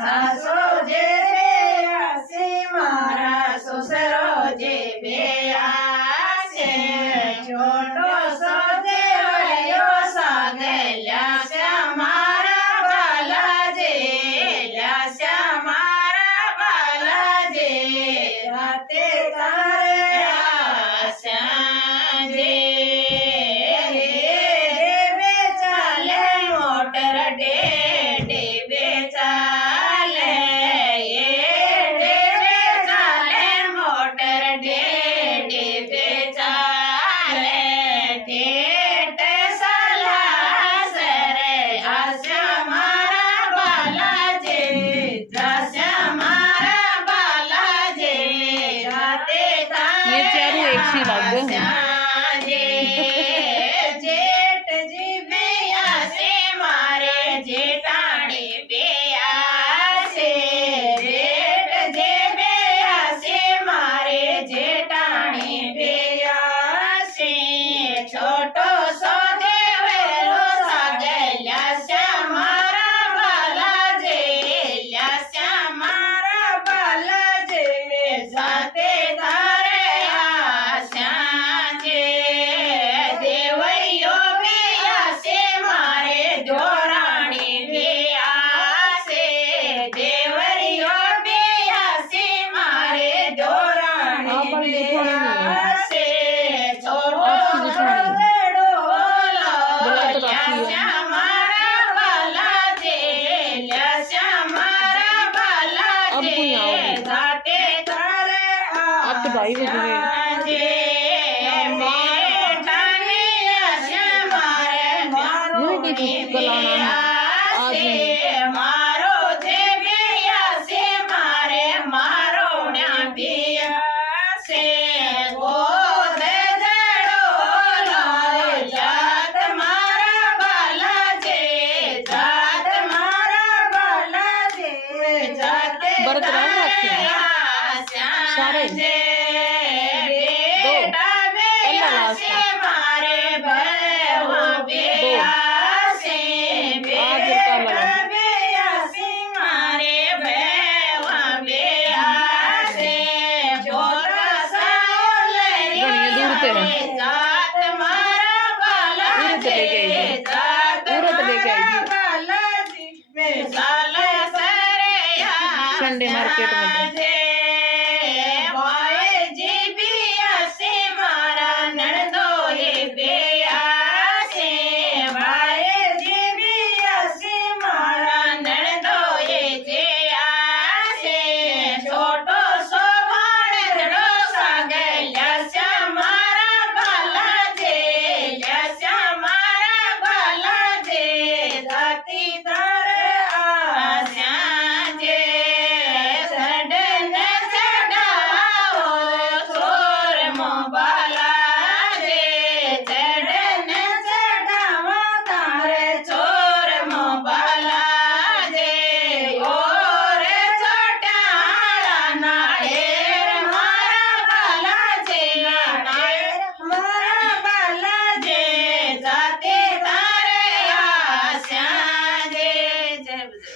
સાસો જે આસે મારા સસરો જે બે આસે છોટો સોજે વળ્યો સાગે લ્યાસ્યા મારા બાલાજે લ્યાસ્યા મારા બાલાજે રાતે તારે આસ્યા જે ડેબે ચાલે મોટર ડેબે ચાલે ડેબે ચાલે મોટર ડેબે ચાલે ઠેઠ સલાસરે આસ્યા મારા બાલાજે જાસ્યા મારા બાલાજે રાતે ये चारों एक सी लग गए જેઠજી બે આસે મારે જેઠાણી બે આસે જેઠ જે બે આસે મારે જેઠાણી બે આસે છોટો સોજે વેલો સાગે લ્યાસ્યા મારા બાલાજે લ્યાસ્યા મારા બાલાજે જાતે તારે આસ્યા જે દેવૈયો બે આસે મારે ધોરાણી બે આસે દેવરિયો બે આસે મારે ધોરાણી બે આસે છોટો વેડો લ્યાસ્યા મારા બાલાજે લ્યાસ્યા મારા બાલાજે જાતે તારે अब तो भाई बज गए मारो जे से मारे मारो से गोद जड़ो जात मारा बाला जे जात मारा बाला जे जाते बरत राम रखे सारे बेटा बेया से मारे भैया बेया से बेटा बेया से मारे भैया बेया से छोटा सा जात मारा बाला जे जात मारा बाला जी में साला सरे संडे मार्केट में जे